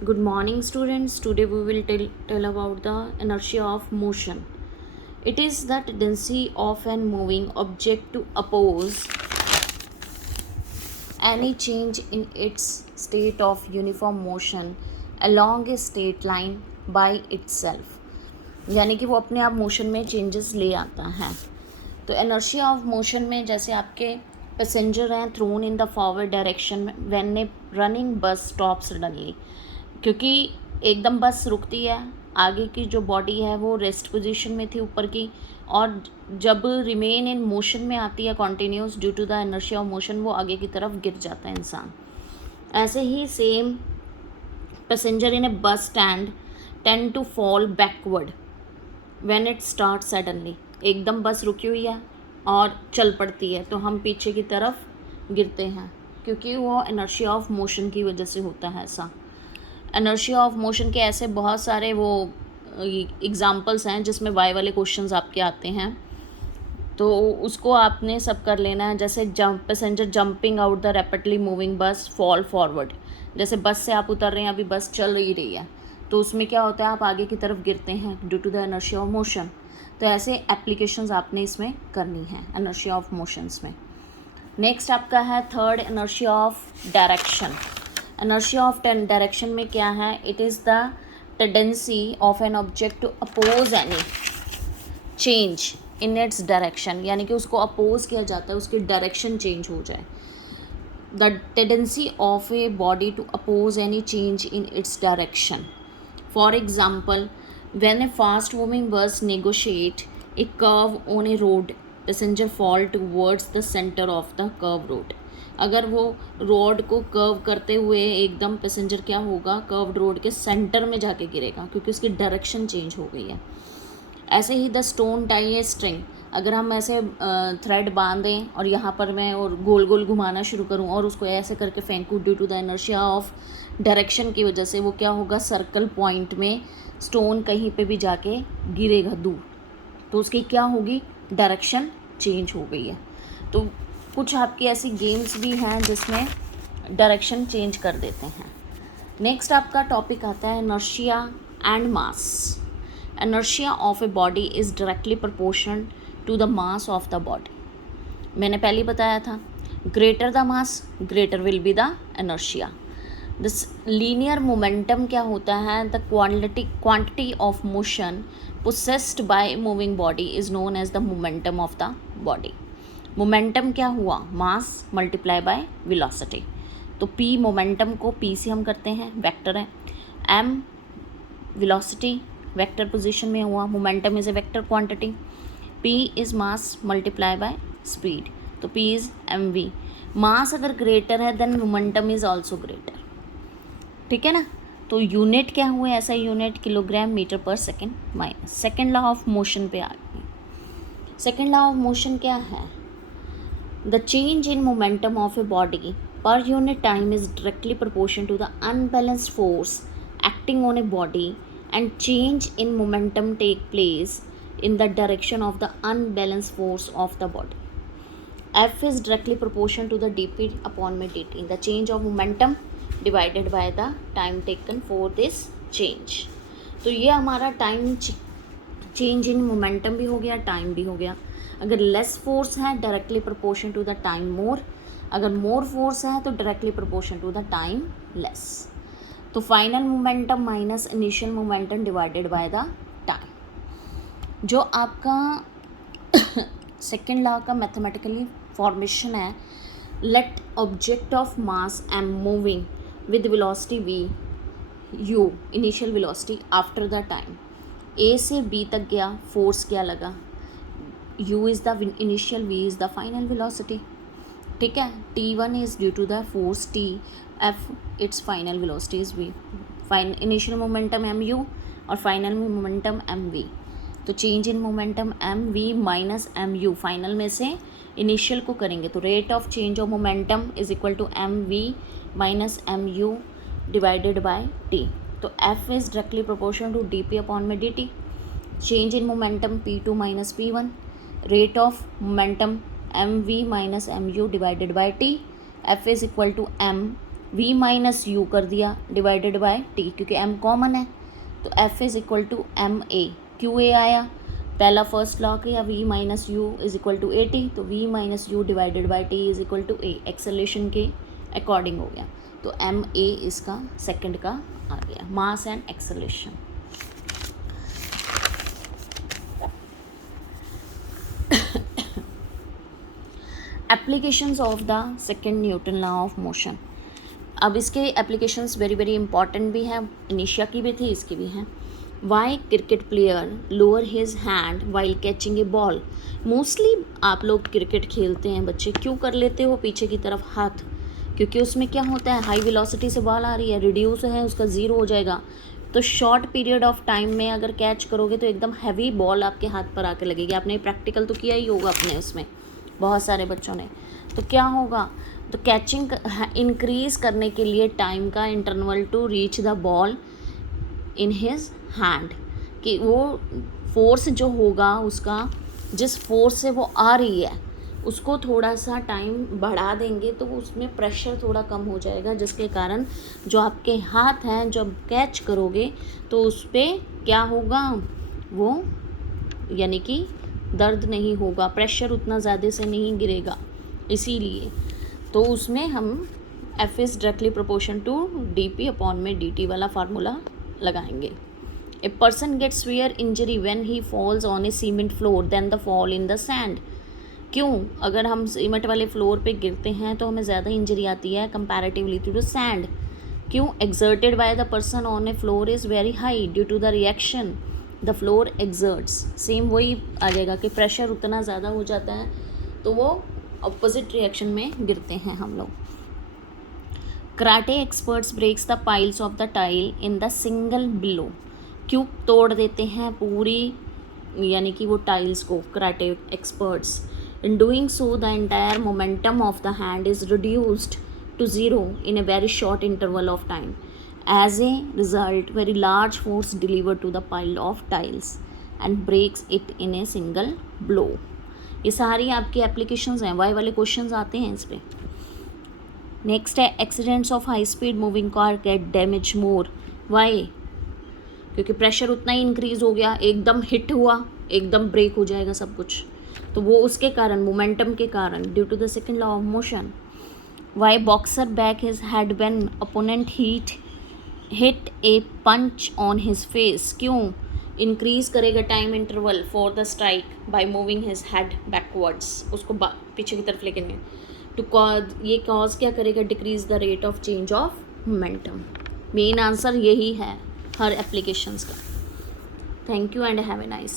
Good morning, students. Today we will tell about the inertia of motion. It is the tendency of an moving object to oppose any change in its state of uniform motion along a straight line by itself. यानी कि वो अपने आप motion में changes ले आता है. तो इनर्शिया ऑफ मोशन में जैसे आपके पैसेंजर हैं thrown in the forward direction when a running bus stop suddenly, क्योंकि एकदम बस रुकती है, आगे की जो बॉडी है वो रेस्ट पोजीशन में थी ऊपर की, और जब रिमेन इन मोशन में आती है continues due to the inertia of motion वो आगे की तरफ गिर जाता है इंसान. ऐसे ही same passenger in a bus stand tend to fall backward when it start suddenly. एकदम बस रुकी हुई है और चल पड़ती है तो हम पीछे की तरफ गिरते हैं, क्योंकि वो इनर्शिया ऑफ मोशन की वजह से होता है ऐसा. इनर्शिया ऑफ मोशन के ऐसे बहुत सारे वो एग्जांपल्स हैं जिसमें वाई वाले क्वेश्चंस आपके आते हैं, तो उसको आपने सब कर लेना है. जैसे passenger jumping out the rapidly moving बस फॉल फॉरवर्ड. जैसे बस से आप उतर रहे हैं, अभी बस चल ही रही है, तो उसमें क्या होता है, आप आगे की तरफ गिरते हैं due to the inertia of motion. तो ऐसे एप्लीकेशंस आपने इसमें करनी है इनर्शिया ऑफ मोशंस में. नेक्स्ट आपका है third, inertia of direction. Inertia of direction में क्या है, it is the tendency of an object to oppose any change in its direction, यानी कि उसको अपोज किया जाता है, उसकी डायरेक्शन चेंज हो जाए. The tendency of a body to oppose any change in its direction. For example, when a fast moving bus negotiate a curve on a road, passenger fall towards the center of the curve road. अगर वो road को curve करते हुए एकदम passenger क्या होगा, curved road के centre में जाके गिरेगा, क्योंकि उसकी डायरेक्शन चेंज हो गई है. ऐसे ही the stone tie a string. अगर हम ऐसे थ्रेड बांधें और यहाँ पर मैं और गोल गोल घुमाना शुरू करूँ और उसको ऐसे करके फेंकूँ due to the inertia of direction की वजह से, वो क्या होगा, सर्कल पॉइंट में स्टोन कहीं पे भी जाके गिरेगा दूर, तो उसकी क्या होगी, डायरेक्शन चेंज हो गई है. तो कुछ आपकी ऐसी गेम्स भी हैं जिसमें डायरेक्शन चेंज कर देते हैं. नेक्स्ट आपका टॉपिक आता है inertia and mass. Inertia of a body is directly proportional to the mass of the body. मैंने पहले बताया था, greater the mass greater will be the inertia. This linear momentum क्या होता है, the quantity of motion possessed by moving body is known as the momentum of the body. Momentum क्या हुआ, mass multiply by velocity. तो P momentum को P से हम करते हैं, वेक्टर है. एम वेलोसिटी वेक्टर पोजीशन में हुआ, momentum is a vector quantity. P is mass multiply by speed, तो P is M V. Mass अगर ग्रेटर है then momentum is also greater. ठीक है ना. तो यूनिट क्या हुए, ऐसा unit kilogram metre per second minus. Second law of motion पे आ गई. सेकेंड लॉ ऑफ मोशन क्या है, the change in momentum of a body per unit time is directly proportion to the unbalanced force acting on a body and change in momentum take place in the direction of the unbalanced force of the body. F is directly proportional to the dp upon dt, the change of momentum divided by the time taken for this change. तो ये हमारा time change in momentum भी हो गया, time भी हो गया. अगर लेस फोर्स है directly proportion to the time more, अगर मोर फोर्स है तो directly proportion to the time less. तो final momentum minus initial momentum divided by the time. जो आपका सेकेंड लॉ का मैथमेटिकली फॉर्मेशन है, let object of mass M moving with velocity V U, initial velocity after the time. A से बी तक गया, force क्या लगा, U is the initial, V is the final velocity. ठीक है. T1 is due to the force T, F its final velocity is V. Initial momentum M U और final momentum M V. तो change in momentum M V minus M U, final में से initial को करेंगे तो rate of change of momentum is equal to M V minus M U divided by T. तो F is directly proportional to D P upon में D T. Change in momentum P2 minus P1, rate of momentum M V minus M U divided by T. F is equal to M v minus U कर दिया divided by t, क्योंकि m common है तो f is equal to M A क्यू A आया, पहला first law किया v minus U is equal to A T, तो v minus U divided by T is equal to A, acceleration के according हो गया, तो एम ए इसका सेकंड का आ गया, mass and acceleration. Applications of the second Newton law of motion. अब इसके एप्लीकेशंस वेरी वेरी इंपॉर्टेंट भी हैं, इनिशिया की भी थी, इसकी भी हैं। Why cricket player lower his hand while catching a ball. Mostly आप लोग क्रिकेट खेलते हैं बच्चे, क्यों कर लेते हो पीछे की तरफ हाथ? क्योंकि उसमें क्या होता है, हाई वेलोसिटी से बॉल आ रही है, रिड्यूस है, उसका ज़ीरो हो जाएगा, तो शॉर्ट पीरियड ऑफ टाइम में अगर कैच करोगे तो एकदम हैवी बॉल आपके हाथ पर आके लगेगी। आपने प्रैक्टिकल तो किया ही होगा अपने उसमें, बहुत सारे बच्चों ने। तो क्या होगा, तो कैचिंग इंक्रीज़ करने के लिए टाइम का interval to reach the ball in his hand, कि वो फोर्स जो होगा उसका, जिस फोर्स से वो आ रही है उसको थोड़ा सा टाइम बढ़ा देंगे तो उसमें प्रेशर थोड़ा कम हो जाएगा, जिसके कारण जो आपके हाथ हैं जब कैच करोगे तो उस पर क्या होगा, वो यानी कि दर्द नहीं होगा, प्रेशर उतना ज़्यादा से नहीं गिरेगा। इसीलिए तो उसमें हम F is directly proportion to D P upon में डी टी वाला फार्मूला लगाएंगे। A person gets severe injury when he falls on a cement floor then the fall in the sand. क्यों? अगर हम सीमेंट वाले फ्लोर पे गिरते हैं तो हमें ज़्यादा इंजरी आती है कंपैरेटिवली टू द सैंड। क्यों? Exerted by the person on a floor is very high due to the reaction the floor exerts. Same वही आ जाएगा कि प्रेशर उतना ज़्यादा हो जाता है तो वो अपोजिट रिएक्शन में गिरते हैं हम लोग। Karate experts breaks the piles of the tile in the single blow. क्यों तोड़ देते हैं पूरी यानी कि वो टाइल्स को karate experts? In doing so the entire momentum of the hand is reduced to zero in a very short interval of time. As a result, very large force delivered to the pile of tiles and breaks it in a single blow. ये सारी आपकी applications हैं, Y वाले questions आते हैं इस पर। Next है accidents of high speed moving car get damage more. Why? क्योंकि प्रेशर उतना ही इंक्रीज हो गया, एकदम हिट हुआ एकदम ब्रेक हो जाएगा सब कुछ, तो वो उसके कारण, मोमेंटम के कारण, due to the second law of motion. Why boxer back his head when opponent hit a punch on his face? क्यों? इंक्रीज करेगा time interval for the strike by moving his head backwards, उसको पीछे की तरफ लेके नहीं to cause, ये cause क्या करेगा, decrease the rate of change of momentum. Main answer यही है हर एप्लीकेशंस का। Thank you and have a nice day.